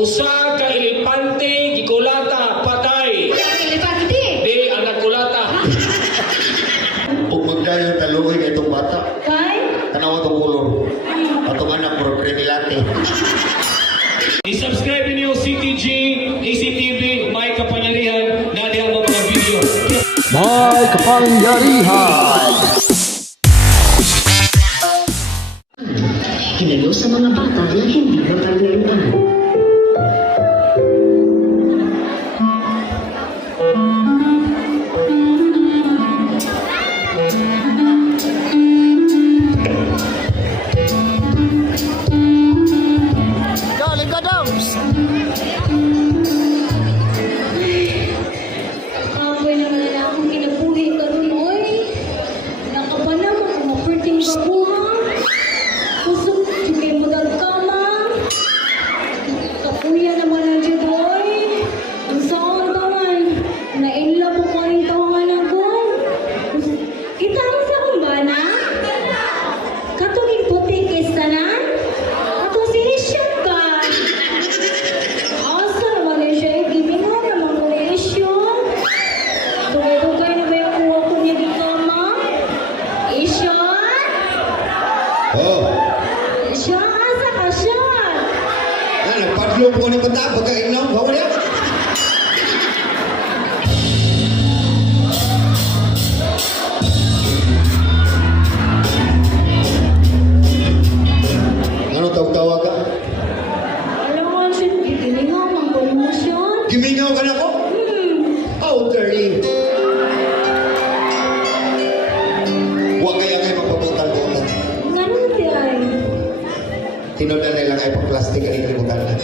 Usa ka elepante gikulata patay. Elepante. Di ang nagkulata. Kung magdayon taluoy ka itong bata, Kay? tanawa itong kulor. Atong anak, puro premilate. I-subscribe niyo CTG, ACTV, may kapangyarihan na diha mga video. May kapangyarihan. Hinalo sa mga bata na hindi mapaglaruan. Galing ka, Dams! Ako'y naman na akong kinabuhi karon oy. Nakabanam ako maperting babuhang. Kusog jugay mo kama. Kapuya naman ang jud oy. Ang saon taman. Nainla po ko rin tawangan ako. Kita ang sa kumbana. Katugig puti kistanan. Ato si Rishan ka. Asa naman eh siya. Gimingaw naman ko ni Rishan. Tugay-tugay na ba yung kuha ko niya di kama? Ishan? Oh, Ishan, asa ka siya? nagpadlong ko ni bata, pagkainaw, bawal yan. Ano tawag-tawag ka? Alam mo siya, gimingaw man ko mo siya. Gimingaw ka na ko? How dare you? Huwag kaya kayo magpaputal-putal. Ganun di ay. Tinodan nila kayo pag-plastic ang ikalimutan na.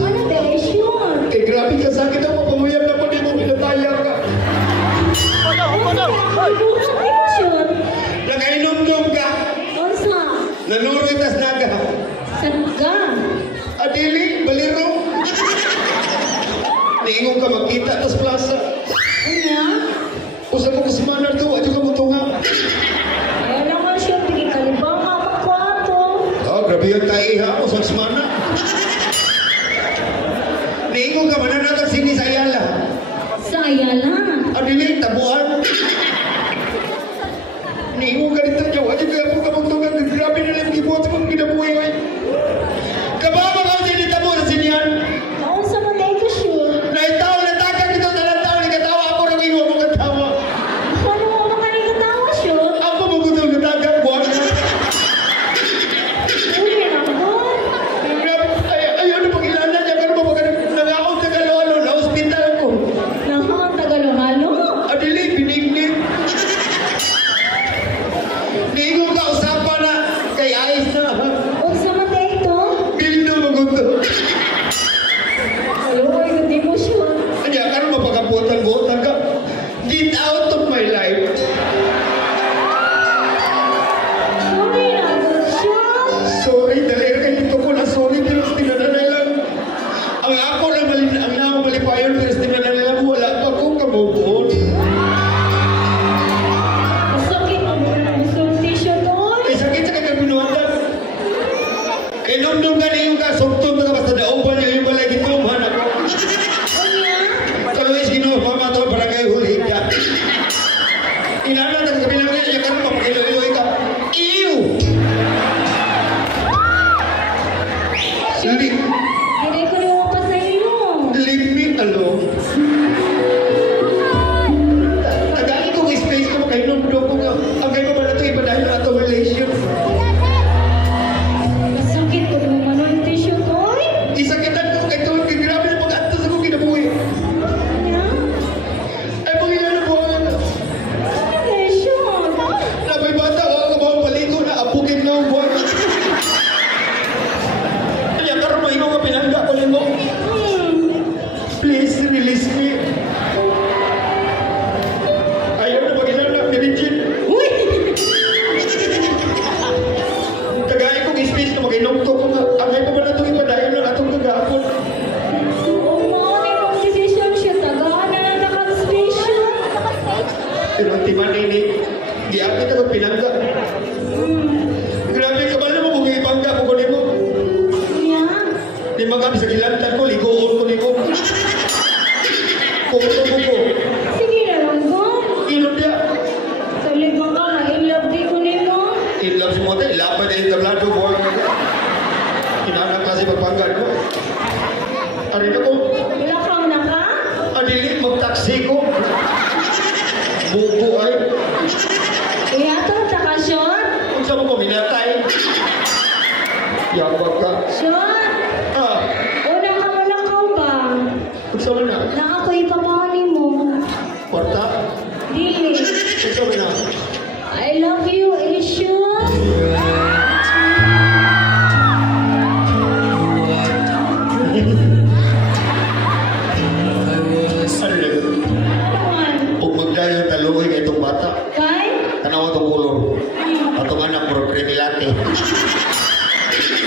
Ano di ay Ishan? Eh, grabe ka sa akin ang mapamuyam na pati mo pinataya ka. Ay, Ishan. Nakainom-nom ka. Onsa? Nanuroy tas naga. Saga. Adili, baliro. Niingon ka magkita tas plaza. Ano? Usa mo kasmanar to, adyo ka mutunga. Ay, alam mo siya, pinikalibang nga makwato. Oh, grabe yung taiha mo sa semana. Niingon ka mananatag sini sa Ayala. Saya lang. Adili, tabuan. Niingon ka dito, Joe. Adyo kaya po ka magtungan. Grabe na lang gibuhat sa mga ginabuhay. Kababa ka sa inita mo na sinyan. Naunsa man di ka sure? Naitaw na takang ito, talang-taw, nagkatawa ako nang iwa mo katawa. Ano mo makanikatawa sure? Ako magutol na takang buwan. Uy, ako. Ayaw na pag-ilala niya, pero ba nangakaw sa kalo-alo na hospital ko. Nahang Tagalog-halo. Adili, binignig. Niingon ka, usapan na. Kay ayos na. Unsa man di ito? Bildo magutol. Ayo, ay, hindi mo sure. Kanya, karon mapagabutan-butan ka. Get out of my life. Sorry na, good shot. Sorry, dali kayo dito ko na sorry, pero tinananay lang. Ang ako na ang nakamalipayon, pero tinananay lang, wala pa akong kamubuon. Masakit ang mga sulti siya doon. Kay sakit sa kagabinuatan. Kay nung ka na yung kasugtong na basta daoban niya yung balay gituman ako. Unya, Kaluwis ginuha pa mato para kayo huli ka. Inanat ang kabilang niya, yung karoon papakiluloy ka. Ew! Leave, hindi ko naman pa sa iyo. leave me alone. Tagaan ko ng space ko makahinundok ko nga. Ang kayo pa na ito, iba dahil na ito relation. Masakit ko naman ang tissue doon. Isakitan ko kay Tuwag, kay grabe na pag-atas ako kinabuhi. Unya, Ay, pangilan na buwangan. okay, sure. Labay bata, wala ka ba ang paligo na apukin na ang buwan? Kaya karoon mo, ikaw ka Di mga sa gilantan ko, ligoon ko, ligoon. Kung ito ko. Sige na lang ko. Inom niya. Sa libang ka, ma-in-love di ko nito. In love si Mote, ilapan niya yung tablado ko. Inanak klase pagpanggan ko. Arin ako, Wala kang naka? adilit mag-taxi ko. Bubo ay. Kaya ito, takasyon. Kung saan mo minatay. Yabag ka. Syon. Ah, Una ka malakaw ba? kung saan mo na? Na ako ipapawani mo. Kwarta? Dili. Kung saan mo na? I love you, Isyo. Ano na? Naman. Kung magdayo taluoy ka itong bata, Kay? tanawa itong ulo. Atong anak mo, premilate.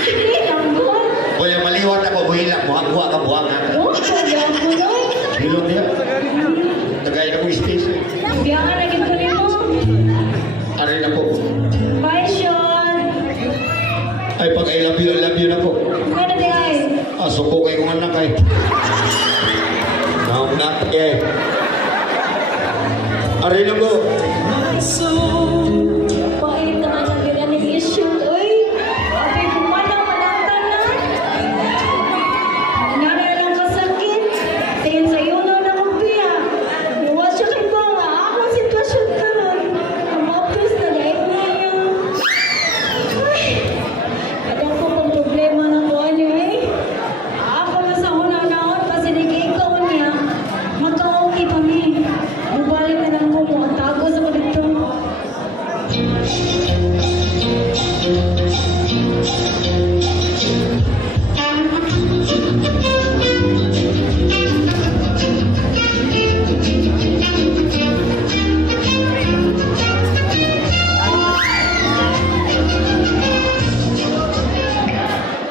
Sige lang ko. Wala maliwat ako, buhilak, buhang-buha ka, buhanga. Oh, pagyan ko nun. Hilong niya. Tagay na ko station. Biya ka na gito nito. Arin ako. Bye, Sean. Ay, pag I love you na po. Ano di ay? Suko kayo kong anak ay. Naunat eh. Arin ako. Pahit naman ang gila ni Isyo. Uy, apay pumanang manatan na. Nanay lang kasakit. Sayin sa'yo na nakupiya. Iwas siya kay Banga. Akong sitwasyon ka nun. Mapos na dahil niya. Uy, adang ko kung problema ng buwan niyo eh. Ako na sa una-unaon kasi ikaw niya. Magka-okay pa mi. Mubalik na lang ko mo. Ang tago sa dito.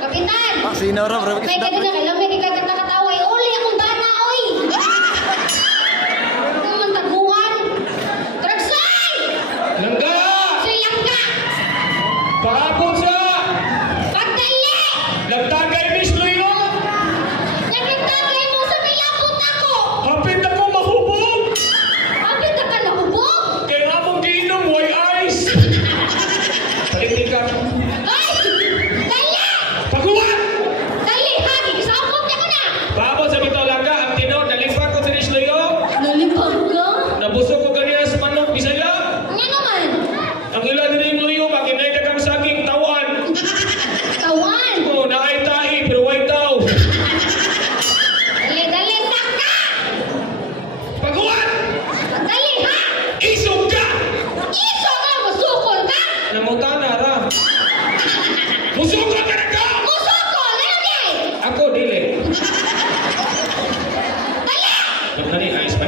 Kapitan! Sino ra, bro? May ganun na kalam, may kagkata-katawa. Uli akong bana, oy! Naman taguan! Dragsay! Langga! Sri Lanka! Pahapon sa Pagdali! nagtagay Miss Luyo! Nagtagay mo sa nilabot ako! Hapit ako mahubog! Kapit na ka nahubog! Kaya nga mong giinom, way ice! Palitin ka. Ay! Dali! Paguwan! Dali, hagi! Isapot niya ko na! Pahapon sa bitaw langga, ang tinod, nalimpag ko sa Miss Luyo! Nalipag ka? Nabusog ko kanina sa manok, Bisaya! Nga naman! Ang ilan din yung Luyo, bakit na kang saging tawan? Tawan! Oh, naay tahi, pero way tao! Dali, dali! Saka! Paguwan! Dali, ha! Isog ka! Iso ka! Masukol ka! Namutana ra! Busog ka ka na ka! Masukol! Ano di? Ako, dili. Dali! Nagkani, ayos ba?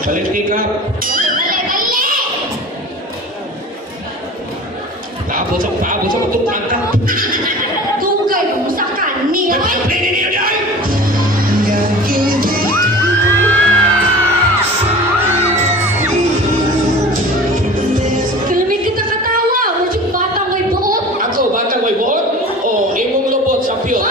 Palitin ka. Dali, dali! Paabot sa kutukan ka. Dugay mo sa kani, ay! Hindi niya dahil! Kalamig kita katawa! Musyong batang may buot! Ako, batang may buhot? O, imong lubot sa piyot.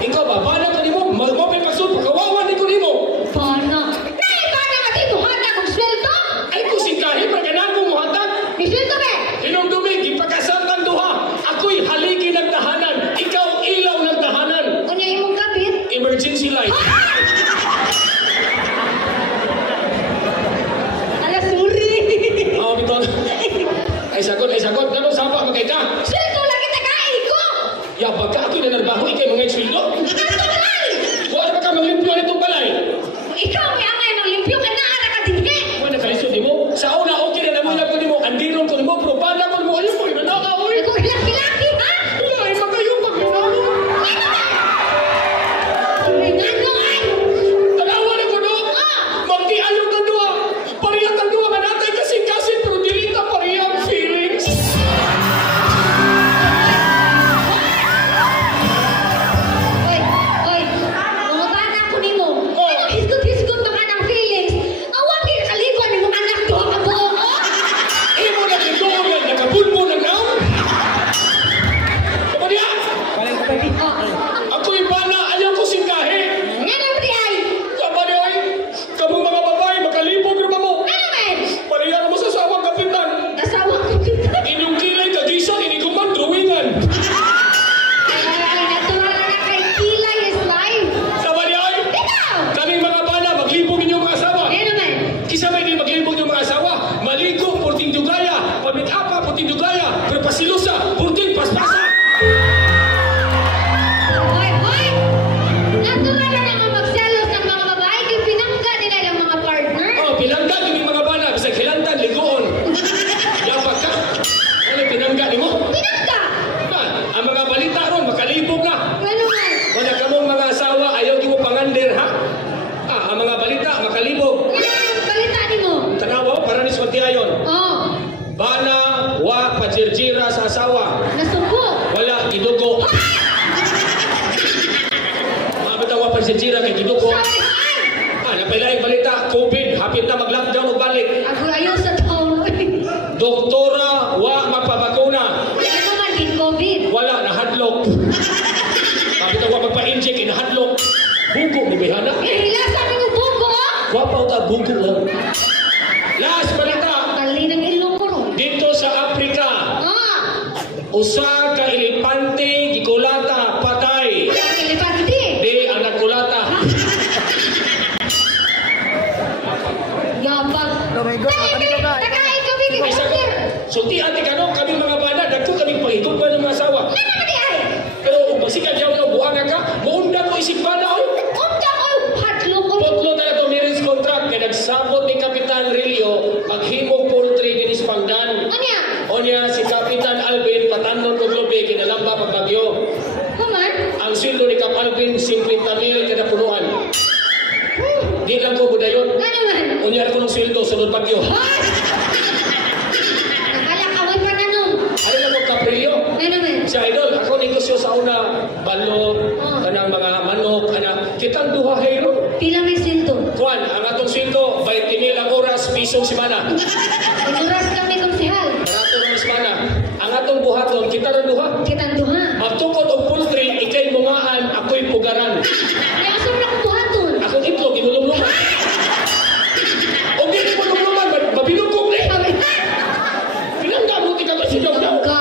Ikaw ba? Bala ka ni mo? Magmopil pasud, pagkawawan ni ko ni mo. Pana! Nay, pana ka dito! Handa kong sweldo! Ay, kusingkahin, maganan mo muhatag. May sweldo ba? Hinumdumi, gipakasal ng duha. Ako'y haligi ng tahanan. Ikaw, ilaw ng tahanan. Kanya imong kabit? Emergency light. Ala, sorry. Oo, biton. Ay, sagot. Ganun sapa, magay ka. Sweldo lagi tagaay ko! Ya, baka ako'y nanarbaho, ikay mga sweldo. Ato balay! Wala ba ka maglimpyo nitong balay? Ikaw may angay ng limpyo ka na ara ka dinhi! Wala nakalisod ni mo. Sa una, okay na namulag ko ni mo. Andiron ko ni mo, pero bala ko ni mo. Ayun mo, inanaka, oy. Ikaw hilaki-laki, ha? Ay, magayong pag-inano. Ano ba? Ano ay? Tanawa na ko no. Magkiayo ka doon. Pariyang ka doon. Manatay kasing-kasing, pero dilita pariyang feelings. natural na naman magselos ng mga babae kung pinangga nila yung mga partner. Oh, pinangga yung mga bana, bisag hilantan, ligoon. Yapag ka. Ano pinangga ni mo? Pinangga! Ha, ang mga balita ron, makalibog na. Ano man? Wala ka mong mga asawa, ayaw di mo pangandir, ha? Ang mga balita, makalibog. Balita ni mo. Tanawa, para ni Swatiayon. Oh, Bana, wa, pajirjira sa asawa. nasubo. Wala, gidugo. Mabitaw wa pajirjira kay gidugo. Napailaing balita, COVID, hapit na mag-lockdown o balik. Ako ayaw sa tao. Doktora, wa, magpabakuna. Ano man din COVID? Wala, nahadlok. Mabitaw wa magpa-inject, inahadlok. Bugo, ni Bihana. Hila sa amin ng buko. Wapaw ta, bugo lang. Last balita, Kali ng ilong ko. dito sa Africa, usa ka elepante gikulata patay. Elefante. Di ang nagkulata. Yabang. Oh my God, ano ka ba? Nakain kami kay Ay, sabi, Pastor. sulti ate kano kami mga bana dagko kami pahigugma ng mga asawa. Ano naman di ay? Pero basikan yaw na buanga ka, muunda ko isip bana oy. Unda ko. Hadlo ko. Potlo na to marriage contract kay nagsabot ni Kapitan Relio maghimog poultry kinis pangdan. Ano yan? Onya si Kapitan Alvin patanon og lobe kinalamba pagbagyo. Kuman? Ang sweldo ni Kap Alvin 50,000 kada punuan. Di lang ko budayon. Ano man? Unya ko ng sweldo sunod bagyo. Hoy! Nakalakaway pa na nung. Ano lang mo Kaprilyo? Ano man? Siya idol, ako negosyo sa una, balot, kanang mga manok, anak, kitang duha hero. Pila may silto. Kuan, ang atong sweldo, 20,000 ang oras, pisong simana. Oras kami kung sihal. Barato ng simana. Ang atong buhaton, kita rin duha. Kitang duha. Magtukod og poultry, ikay mungaan, ako'y pugaran. Yasam na kubuhaton. Akong itlog, inulong-lungan. O di ko lumluman, mabilugkog ni. Sabi, Pinangga mo, tika ko sinyaw daw. ka.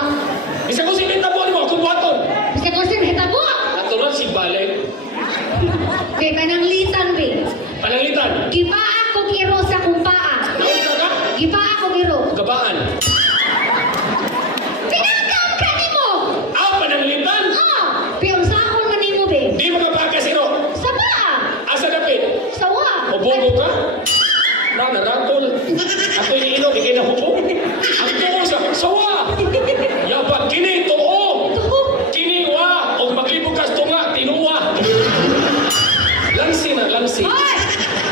Bisa ko sinita mo, mo, akong buhaton. Bisa ko sin hitabo. Aturan si Bale, Kaya kanang litan, be. pananglitan. Giba ako giro sa kumpaa. Naunsa ka? Giba ako giro. Gabaan. Pinanggang ka ni mo. Pananglitan. Pero sa akong manimo, be. Di makapaka sino. Sa baa. Asa dapit? Sawa. O bogo ka? Naratol. Ako iniinom, ikay na hupo. Ang tuo sa sawa. Yabag, kini, tuo. Kini, wa. O maglibog ka, tunga, tinuwa. Langsi na, langsi. Hoy!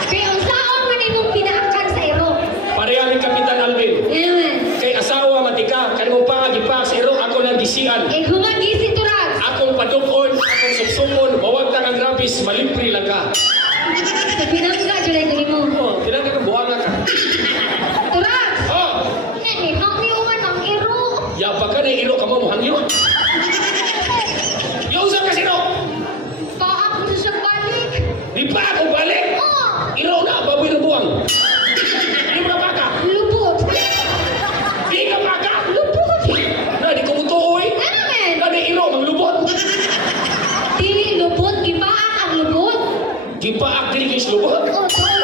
Pero sa akong manimo pinaakan sa iro. Pareha ni Kapitan Alvin. Ano man? Kay asawa matika, kanimo pa gipa sa iro, ako nang gisian. Eh, humagi si Turag. Akong padukon, akong subsumon, bawag ta ang rapis, malimpri lang ka. Sa pinangga, Julay ko ni mo. Oh, kailangan ka buwanga ka. Turag! Oh, Yan eh, hangyuman ang iro. yabag ka na iro ka mo, muhangyo. Yung sa kasino, Paak mo siya balik. di pa ako balik. Oh! Iro na, baboy na buwang. Di mo na baka. Lubot. Di ka baka. Lubot. Na, di ko mutuoy. Ano men? Na, di iro, manglubot. Dili lubot, gipaak ang lubot. Gipaak dili kis lubot. Oh, tol.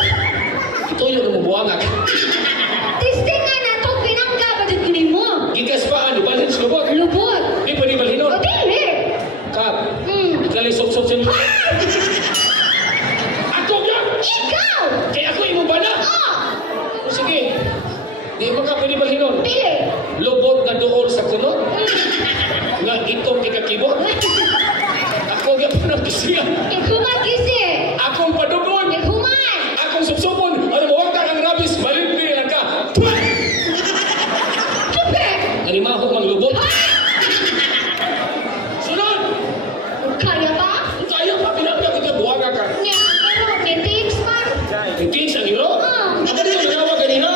Ito yung namubuwanga ka. Testing nga na to, pinangga ba dyan ko ni mo? Gikas pa, di balhin sa lubot. Lubot. Di pa di balhinon. O, dili. Kap, Hmm. sop-sop sa inyo. Ako yan! Ikaw! Kaya ako imo ba na? Oh! Sige. Di mo ka pwede balhinon. Dili. Lubot na doon sa kunot. Nga itong ikakibot. Ako yan pa nagkisiyan. Humagi si. Akong padugon. Human. Akong supsupon. Ano mo, wag ka ang rabis. Malimpli lang ka. Tuwa! Tubig. Nanimahog mang lubot. Sunod! Kaya ba? Kaya pa, pinapagod ka, buwaga ka. Niya, pero may tips man. Itis ang iro? Ako dito, nagawag ganina.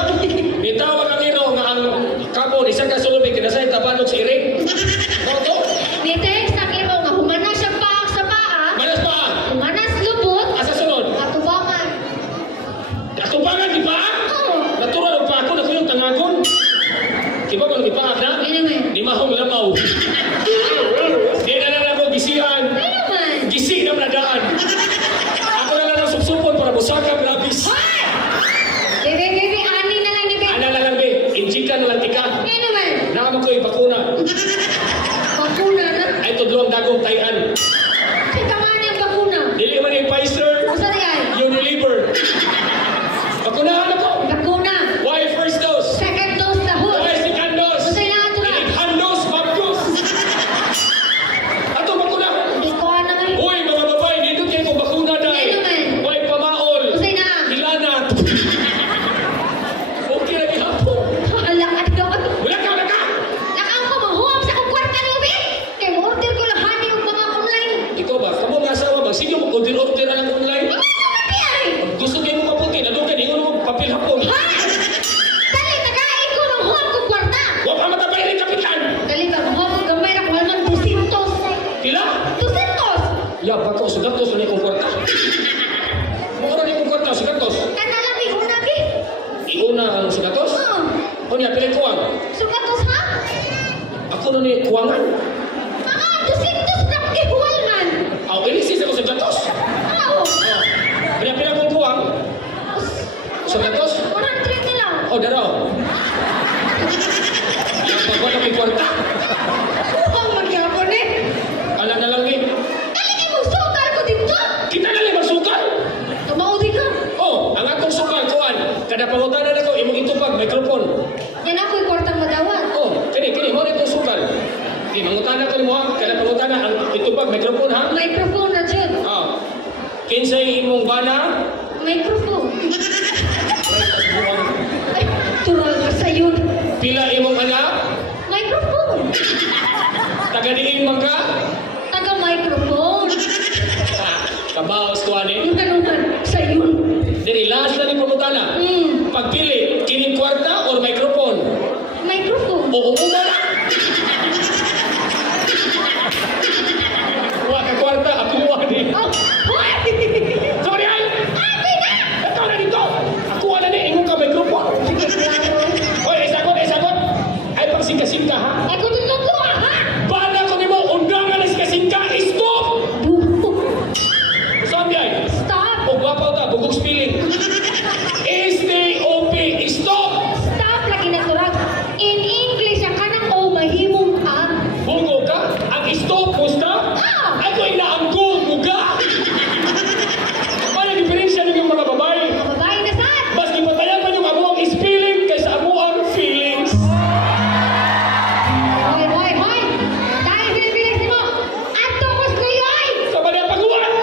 Itawag ang iro nga ang kapo ni Saka Sulubi, kinasay tabanod sa iring. Ano to? May tips ang iro nga humana siya paak sa paa. Malas pa! Ya, bako sa gatos na ikong kwarta. Mura na ikong kwarta sa gatos. Katalang ihon lagi. Iuna ang sa gatos? O niya, pilay kuwang. Sugatos ha? Ako na ni kuwangan. Mga 200 na ihuwalman. Aw, ilisis ako sa gatos. Oo. Kanya pilay kong kuwang. Sa gatos? 100 na lang. O, daraw. Yang pagwa na may kwarta. Upang magyapon eh. Alam na lang ni. Taligi mo, sukar ko dito. Kita na lang magsukal. Tumaudi ka. Oh, ang atong sukal, kuwan. Kada pangutanan na ko, imong itupag, mikrofon. Yan ako'y kwartang madawat. Oh, kini, mo na itong sukal. Di, mangutanan ko ni mo ha. Kada pangutanan, ang itupag, mikrofon ha. Microphone na dyan. Ah. Kinsay imong bana? Microphone. Ay, tural ka sa yun. Pila imong anak? Microphone. Tagadiin man ka? Taga-microphone. Ah, kabaos ko ani. Yung kanunan sa yun. Diri, last na ni pangutana. Pagpili, kining kwarta or mikrofon? Microphone. Oo, na. Kuha ka kwarta, ako ani. Oh, what? Sorry, ay! Ikaw na dito! Ako na ni, ingon ka mikrofon. Oy, isagot. Ay, pang singka-singka, ha? Ako dito ko, ha? Bala ko ni mo, undangan na singka-singka, stop! Sabi ay, Stop. o gwapaw ta, bugog spelling. S-T-O-P, stop! Stop lagi na turag. In English, ang kanang o mahimong ka. Bungo ka? Ang stop mo stop? Ah! Ako ay naanggo, muga! Ano ang diferensya ng mga babae? Babae na saan? Mas gipatayan pa yung amuang spelling kaysa amuang feelings. Hoy. Dahil pinipilis mo, ato ko skuyoy! Sa mga pagkuhan,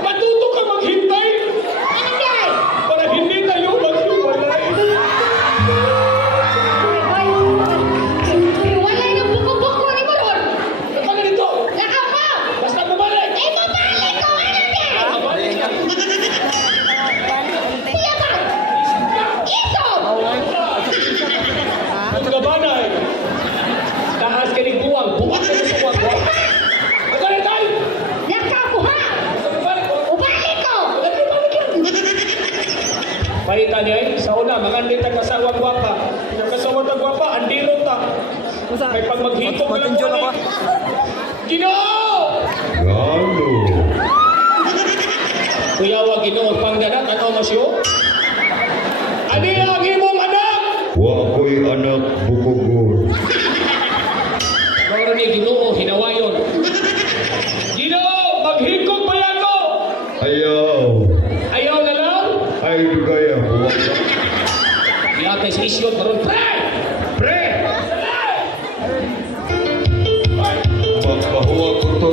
matuto ka maghintay Anong gay? para hindi tayo maghiwalay. Hoy, walay ng buko-buko ni mo ron. Ano na dito? Lakaw ka! Basta bumalik! Eh, babalik ko! Anong gay? Bumalik ka! Kuya ba? Ito! Ang gabanay! Taas ka ni buwang, buwang ka na sa buwang. Ano na tayo? Lakaw ko ha! Bumalik ko! Ubalik ko! Pahita niya eh, sa una, maganda tag kasawa gwapa. Yung kasawa tag gwapa, andiro ta. May pag maghitog ka ng buwan eh. Ginoo! Galo. Kuyawa Ginoo, pangganat, ano mo siyo? Ano ang imong anak? Wa ko'y anak bukugor. Gawin ni Ginoo, hinawayon. Ginoo, maghikog ba yan ko? Ayaw. Ayaw na lang? Ay, dugaya. Wa. Yatay sa isyon, baron, pre! Pre! Mahuwa ko to.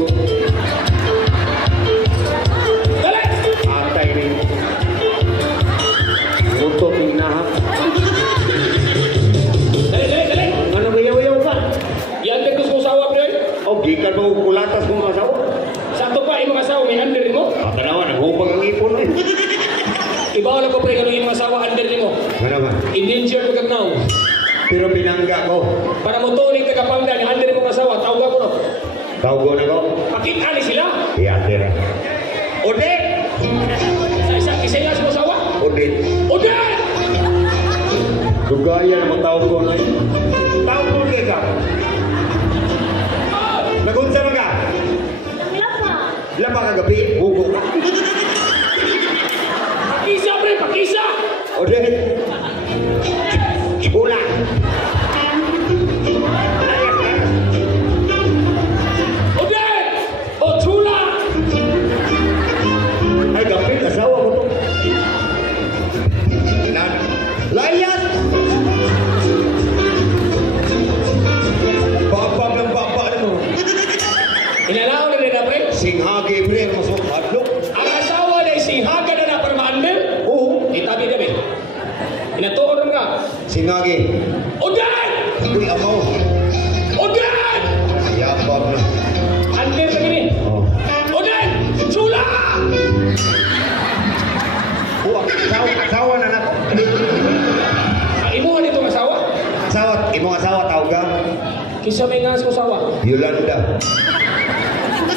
Dali! Atay ni. Utot ni nahap. Dali! Ano bayaw-yaw ka? Yan din gusto usawa, pre. O, gikan mo kulatas mo masawa. Sakto pa, imong asawa, may under mo. Tanawa, naghubag ang ipon eh. Ibaw na ko, pre, kanong imong asawa, under mo. Ano ba? In-danger mo kagnaw. Pero pinangga ko. Para mo tunig tagapangda ni under mong asawa, tawag ko no. Tawgo na ko. Pakita ni sila. Iyatira. Odette! Sa isa mo asawa? Udit. Odette! Dugayan mo tawgo na yun. Tawgo ka. Nagunsa na ka. Lapa! Lapa ka gabi. Bugo ka. Pakisa, pre! Pakisa! Udit. Chula. Odette! O, chula! Ay, gabi. Asawa ko to. Layas! Babab ng baba mo. Inalaw na rin na, pre. Singhagi, pre. Masok hadlok. Ang asawa na isihaga na na para ma-under. Oo. Itabi-tabi. Inatuon ka. Singhagi. Odette! Uy, amaw. Odette! Yabab na. Under ka gini. Oh. Odette! Chula! Oh, asawa na na. Ang imuha nitong asawa? Asawa, imong asawa tawag ka? Kisa may nga sa asawa. Yolanda.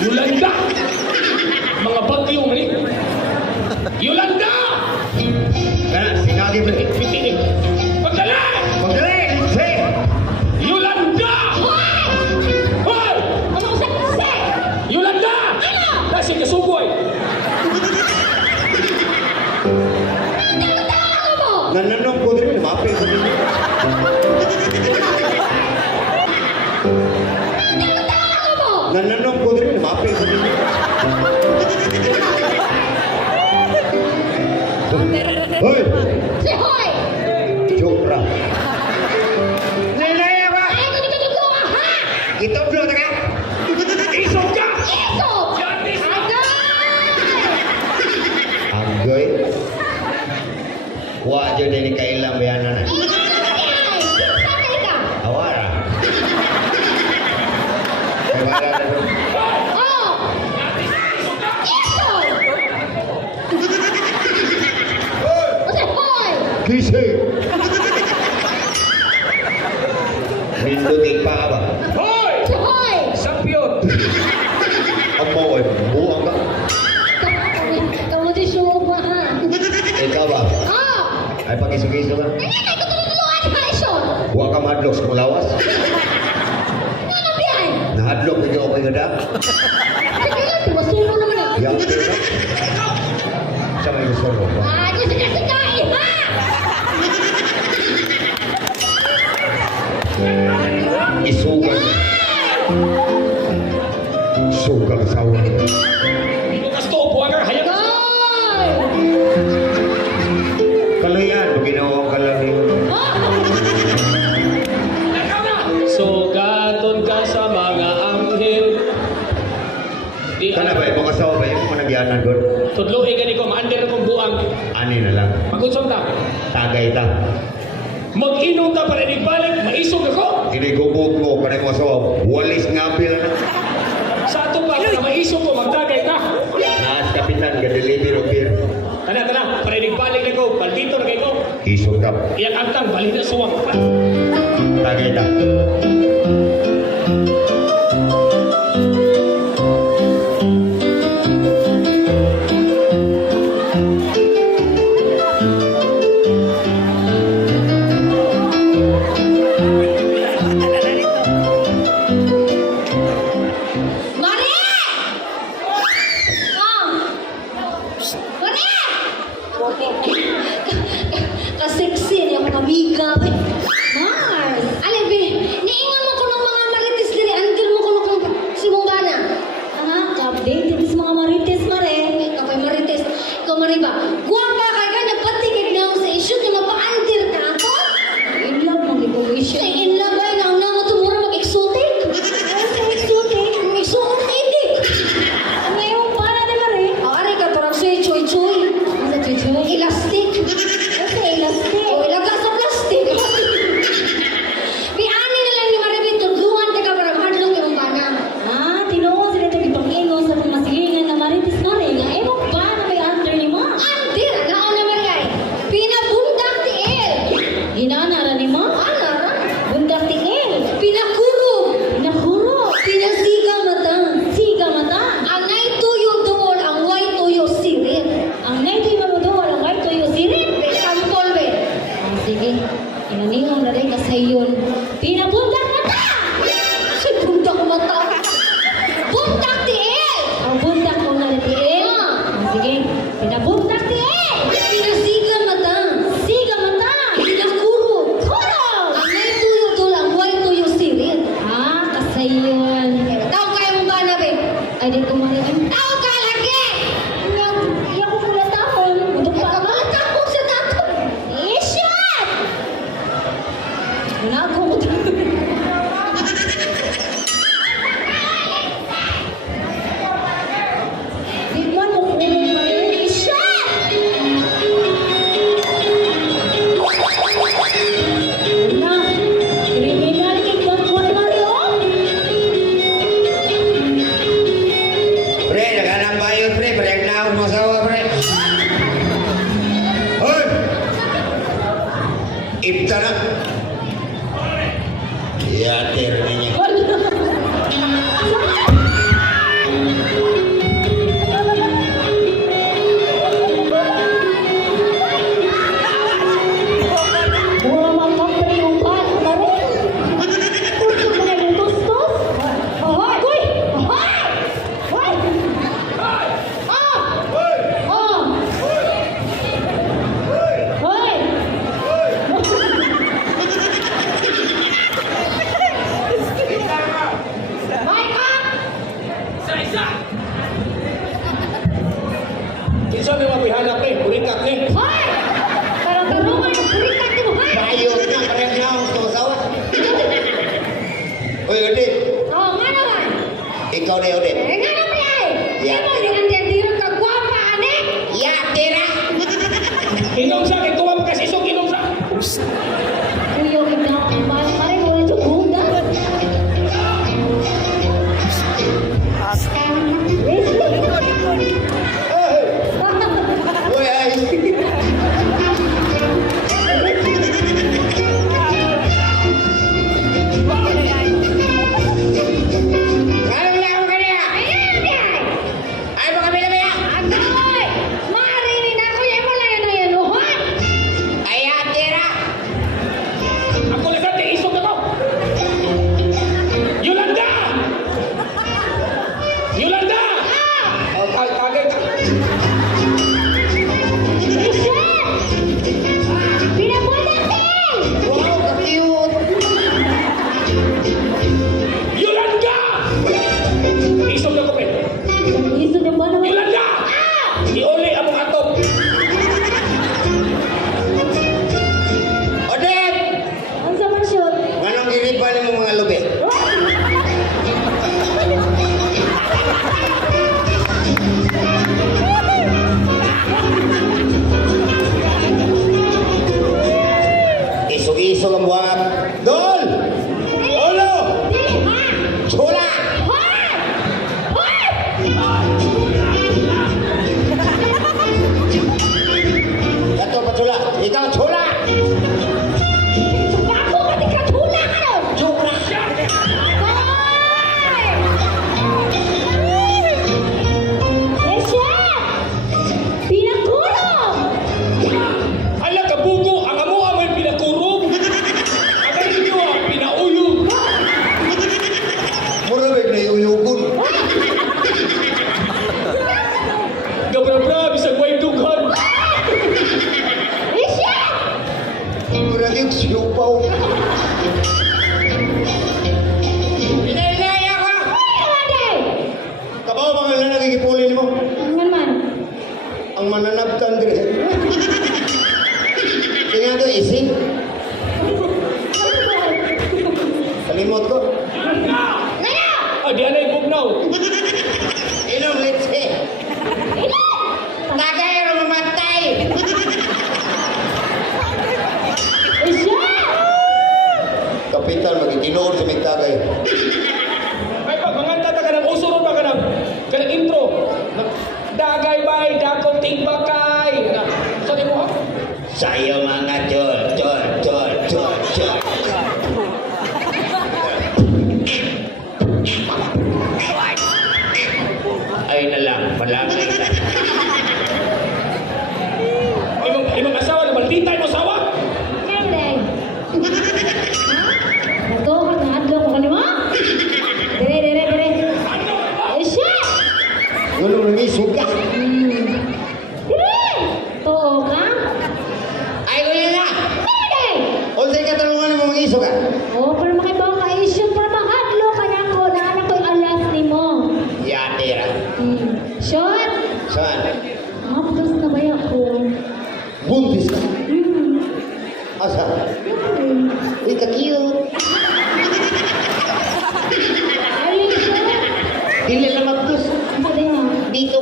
Yolanda! Mapil sa minyo. Tawa mo! Nananong ko din, mapil sa minyo. Hoy! Si Hoy! Joke ra. Nenay ba? Ay, kung ito ka, ha? Itoblo na ka? Isog ka! Ito! Janis! Agay! Anggoy. Wa dyan din kailang bayanan. Sanay ka! Awara. May wala na doon. Oh! Ito! O si Hoy! Kising! Minduting pa ba? Hoy! Si Hoy! Sampyot! Ang maway, buwang ka. Kamu di show ba, ha? Ikaw ba? Oh! Ay pag-iso-iso ka. Ay, tutulungan ka, Iso! Huwag ka mahadlok sa mulawas. Ano biyan? Nahadlok na ako kayo ganda. Sige lang, masulo naman na. Yang tira. Sa may gusto mo ba? Ah, di sige, ha? Isugan. Sugang sawa. Ino kasto, buwan ka, hayag ka! Hoy! Kalayan, pag ginawa ka lang yun. Ikaw na! Sugaton ka sa mga anghel. Di Kana ba, ibang asawa ba yung mga nagyanan doon? tudloy gani ko, maander kong buang. Ani na lang. Magunsong ta. Tagay ta. Mag-inom ta para ibalik, maisog ako. Inigubog mo, kanay mo asawa. Walis nga pila na. Sa ato pa, na maisog ko, magtagay ta. Naas kapitan, gadeliver o beer. Tana, para ibalik na ko, baldito na kayo ko. Isog ka. Iyan antang, balik na suwang. Tagay ta. Maria! Oh! Maria! Kaseksi niya mga amiga. Mars! Alin, be, niingon mo ko ng mga marites dili, andil mo ko ng si Mungana. Ka-update din sa mga marites, Mare. Kapay marites, ikaw mariba. Guwapa ka kanya, pati kay na sa issue, di mapaandir ka ako. In love, mag-evolution. Say, in love ay na, na mo tumura mag-exotic. Ay, sa exotic. Exotic. Ang ngayon, para din, Mare. Ari ka, parang suy, choy-choy. Sa chuchoy. Elastic. Ay, sa elastic. O, ilaga sa plastic. Piani na lang ni Maribit, tudluan ka ka para mahadlong yung bana. Tinuon sila ito ipang-ino sa mga masilingan na marites, Mare. Nga, ewan pa na may under ni Ma. Andir, naon na Marigay. Pinabundak ti El. Ginanara ni Ma. Ana, Bundak tingil. pinakurog. Nakuro. Pinasiga mata. Siga mata. Anay tuyo doon, ang way tuyo sirit. Ang night yung mamudol, ang white to yung sirit. Sampol, be. Sige, inaningong na rin kasayon. Pinabundak mata! Si bundak mata. Bundak ti El. Ang bundak mo na rin tiil. Sige, pinabundak tiil. Pinasiga mata. Siga mata. Pinakurog. Kuro! Anay tuyo doon, ang way tuyo sirit. Kasayon. Tao kayo mong bana, be. Ay, di ko marinig. Tao ka lagi. Iyak ko pula taon. Udok pa ba? Kabalat ako sa tato. Ishot! Nago ko Di man mo kulong pa rin. Ishot! Na, kriminal kay Gagwan Mario. Pre, naghanap ba yun, pre? Pre, na akong masawa, pre. Hoy! Ipta na. Yatir niya. Mura mang kampre yung pan, Mare. Tusok mo na yung tustos. Ahoy! Hoy! Ahoy! Hoy! Oh! Oh! Hoy! Nga na pre! Ya, Di ba ginandiyan-dirang ka gwapa, ane? Ya, tira! Inom sa akin, tuwa mo kasi isog, inom sa. Kuya, pare ko na tsugunda. Uy, ay! Anong lang ka niya? Ayan, yan! Ay, baka binabaya! Agoy! Marinig na ako, yan mo lang yan ang yanuhan! Ay, ya, tira! Ako na sa atin, isog na to. Yolanda! Yolanda! Oh, tagay ka. Richard! Pinapunta natin! Wow, ka-cute! Yolanda! Isog na ko, pe. Iso na ba naman? Yolanda! Iuli ang mga atop. Odette! Ang sa man shoot. Anong ginipan mo mga lubi? Isog-isog ang buhat. Dol! Olo! Dili, ha? Chula! Hoy! Hoy! Dato pa chula! Ikaw chula! Ako ka di ka tula ka nun! Chula! Richard! Pinakulong! Ala ka bugo, ang amo amoy pinakurong. Agad ninyo ah, pinauyog. Murabig na iuyugon. Gabra-bra, bisag way dughan. Richard! Murabig siupaw. Inay-inay ako! Ano naman day? Kabaw ba nga na nagigipulin mo? Ano man? Ang mananabtan dire. Tingnan to, ising. Kalimot ko. Ah, di anay bugnaw. Inom, let's see. Tagay na mamatay. Richard! Kapitan, magitinood sa may tagay. Ay pa, manganta ta ka ng usuron ba ka ng intro. Dagay bay, dakong tigbakay. Sabi mo ha? Sayo mga chol, chol, chol, chol, chol. Ay na lang, malaki na. Imong asawa na maldita mo asawa? Ano day? Nato ka na adlo ko kanimo? Dire. Richard! Ngunong nangisog ka. Dire! Too ka? Ay, kuya na. Ano day? Unsay katanungan mo mga iso ka? Oh, pero makibaw ka issue para mahadlo ka na ako na anak ko'y alas ni mo. Ya, tira. Shot! Saan? Hapdos na ba ako? Buntis ka. Asa? Uy, ka-cute. Ay, shot! Dili na mabdos. Ano day ha? Dito.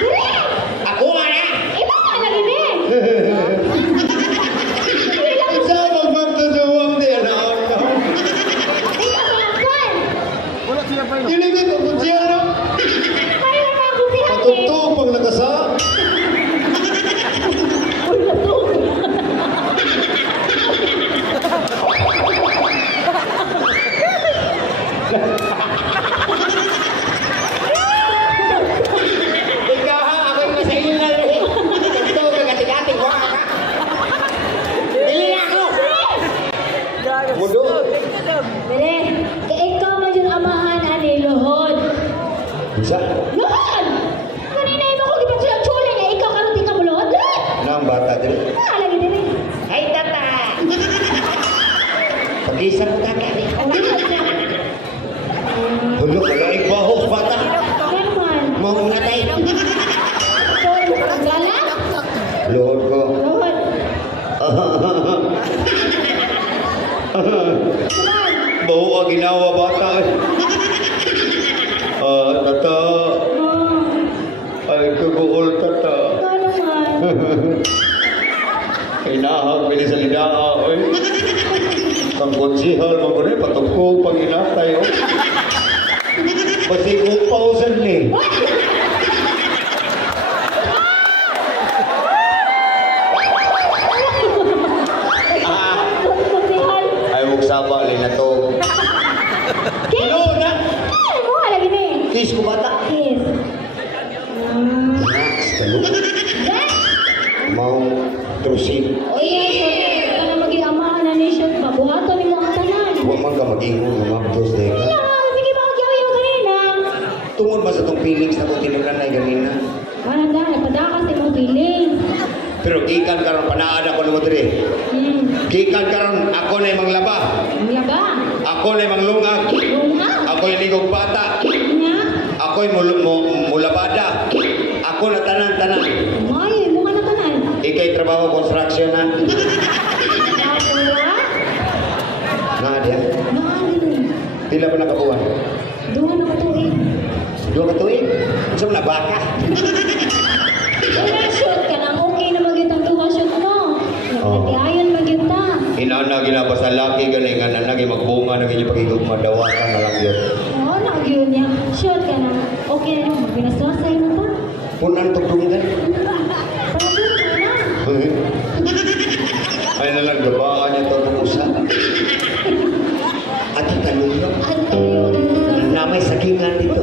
Dire! Ako nga na. Iba ka lagi din! Isa magmabdos sa uwam din. Ikaw malaksan! Dili ko kung siya, no? Kaya naman ako si Hati! Patugtog pag nagasa. Wala to! Ikaw ha, ako'y masayin na rin. Ito, kagati-gati ko ka. Dili na ako. Mudo. Dire! Kaya ikaw man yung amahan ani Lohod! Isa. Lohod! Kanina mo ko gipagsulat-sulat niya, ikaw karon di ka mo Lohod! Lohod! Nang bata din. Ah, lagi dire! Ay, tata. Pag-isa mo tata. Oh, Lohod siya! Hulo, kalaing bahok bata. Herman! Mauna tayo. Lohod mo ka gala? Lord ko. Lohod! Suman! Baho ang ginawa bata. Mag-2,000 ni. Putihan. Ay, huwag saba, na to. Ano na? Ay, mo lagi ni. Kiss ko bata. Kiss. Next, kalo. Mau terusin. O iya, so, kana mag-iamahan na ni siya. Mabuhaton ni mo ang tanan. Huwag man ka mag-ingon, mabdos na ka. Ah, sige ba magyawi mo kanina? Tungod ba sa itong feelings na ko tinulan na ganina? Wala na, napadakas ni mo feelings. Pero gikan karon panaan ako lumo diri. Gikan karon ako na imong laba. Ang laba. Ako na imong lungag. Lunga. Ako yung ligog bata. Nga. Ako yung mulabada. Ako na tanan-tanan. Umayoy, mo ka na tanan. Ikay trabaho construction na. Nakapura. Nga dia. Naan. Pila ba nakabuwan? Doon ako tuwid. Dua ka tuig. Saan na baka? Wala shoot ka nang okay na mag-itang tuwa shoot mo. Oo. Nagkatiayon mag-ita. Inaana ginaba sa laki ganingan na naging magbunga naging pagigog madawakan na lang yun. Oo, nag-yun niya. Shoot ka nang okay na yung pinaswasay mo pa. Punan tugtunggan. Pagod ka na. Ay na lang gabaan niya to ng usa. At ang taluyo. Ano tayo? Na may sagingan dito.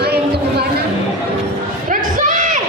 Ayaw ko ba na? Roxanne!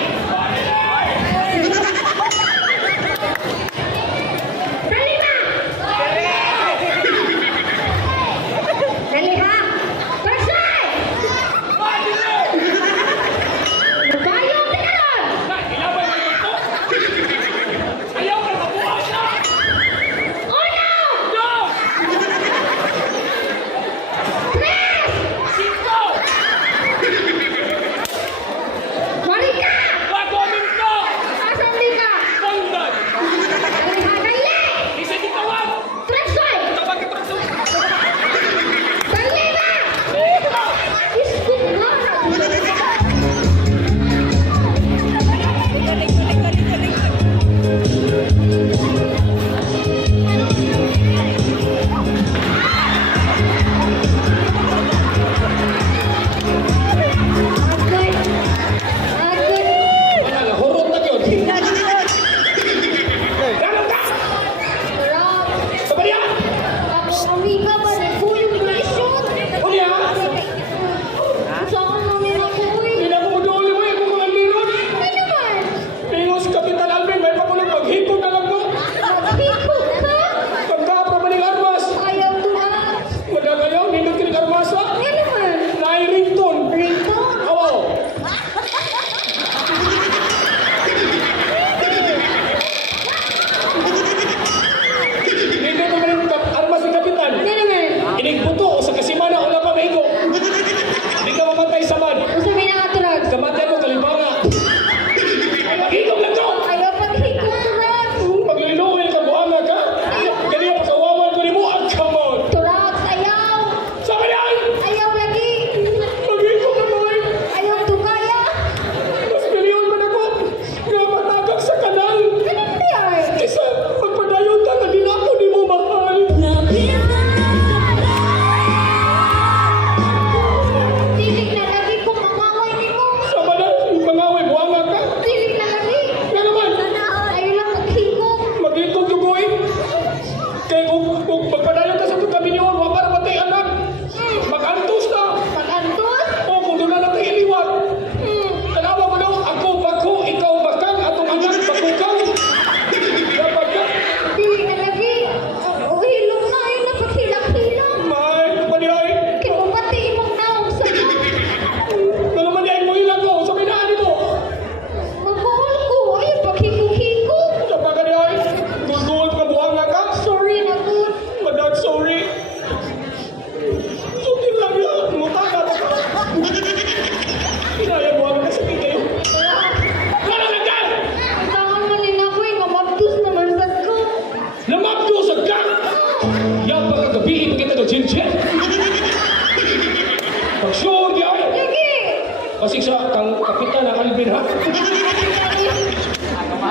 ang kapitan ng Alvin, ha?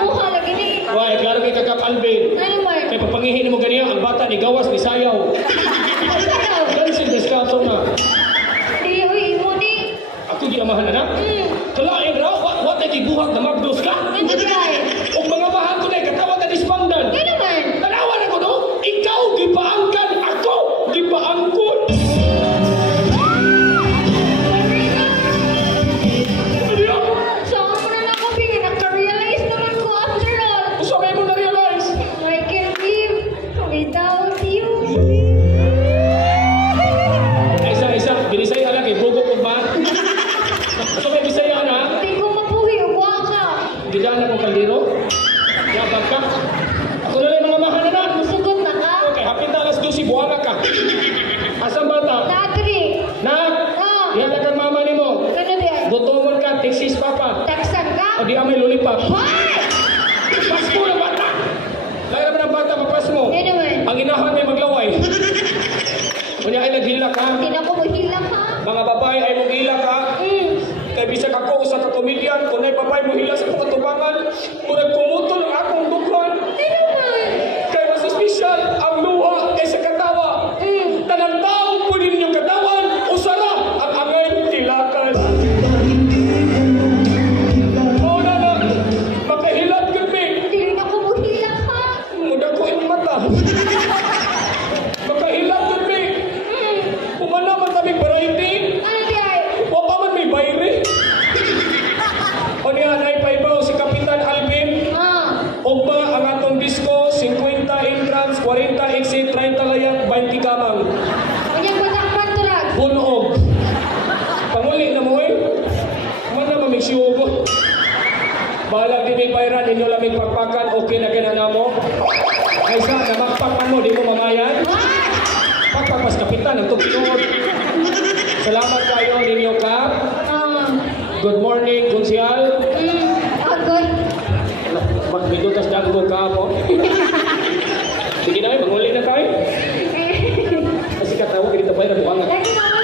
Mukha lagi ni. Why, klaro kay kakap Alvin. Ano man? Kaya papangihin mo ganyan, ang bata ni Gawas ni Sayaw. Ano? Dancing descanso na. Di, uy, imo ni. Ako di amahan na. Kalain raw, what na gibuhat na magdos ka? Ano try? O mga mahal ko na, katawad na dispandan. Ano man? Tanawan ako, no? Ikaw, gipaangkan, ako, gipaangkon. Ano yan? Saan mo na nakapingin? Naka-realize naman ko after all. O sabi mo na-realize? I can't live without you. Isa, binisay ka lang, kay Bogo ko ba? So may bisaya na, Hindi ko mabuhi. Uwa ka. gidana mo kaldero, yabag ka. Ako na lang mga mahal na. Musugot na ka. Okay, hapit na alas 12, buwanga ka. Asang bata? Nadri. Na, Oh. yan na kang mama ni mo. Ano di? Gutomon ka, tiksis papa. Taksan ka? O di amay lollipop. Hoy! Pasko na bata! Laya naman ang bata, mapas mo. Ano man? Ang inahan ay maglaway. Kunya ay naghilak ha. Hindi na ko mahilang ha. Mga babae ay maghilak ha. Kaya bisag ako sa kakomedyan, kung ay babae mo hila sa katubangan, kung nagkumutol ang akong dukhan, Ano man? kaya mas espesyal ang luha kaysa katawa. Tanang taong po ninyong katawan, usara ang angay tilakan. Oo na, makahilat kami. Hindi na ko mahilang ha. Muda ko yung mata. Makahilat kami. Umana man kami variety. Ano di ay? O pa man may bayre. O niya, naipaibaw si Kapitan Alvin. O ba ang atong disco, 50 entrance, 40 exit, 30 layat, 20 kamang. Kanyang patakpan turag. Bunog. Panguli na mo eh. Man na mamigsiyugo. Balag din may bayran, inyo lamig pagpakan, okay na ganana mo. Kaysa na magpakan mo, di mo mamayan. Pagpapas Kapitan, ang tugtog. Salamat kayo ninyo, Kap. Good morning, Kunsyal. Agad. Magbidutas na ako ka po. Sige na, manguli na tayo. Kasi katawa, ganito ba yung buwanga? Lagi naman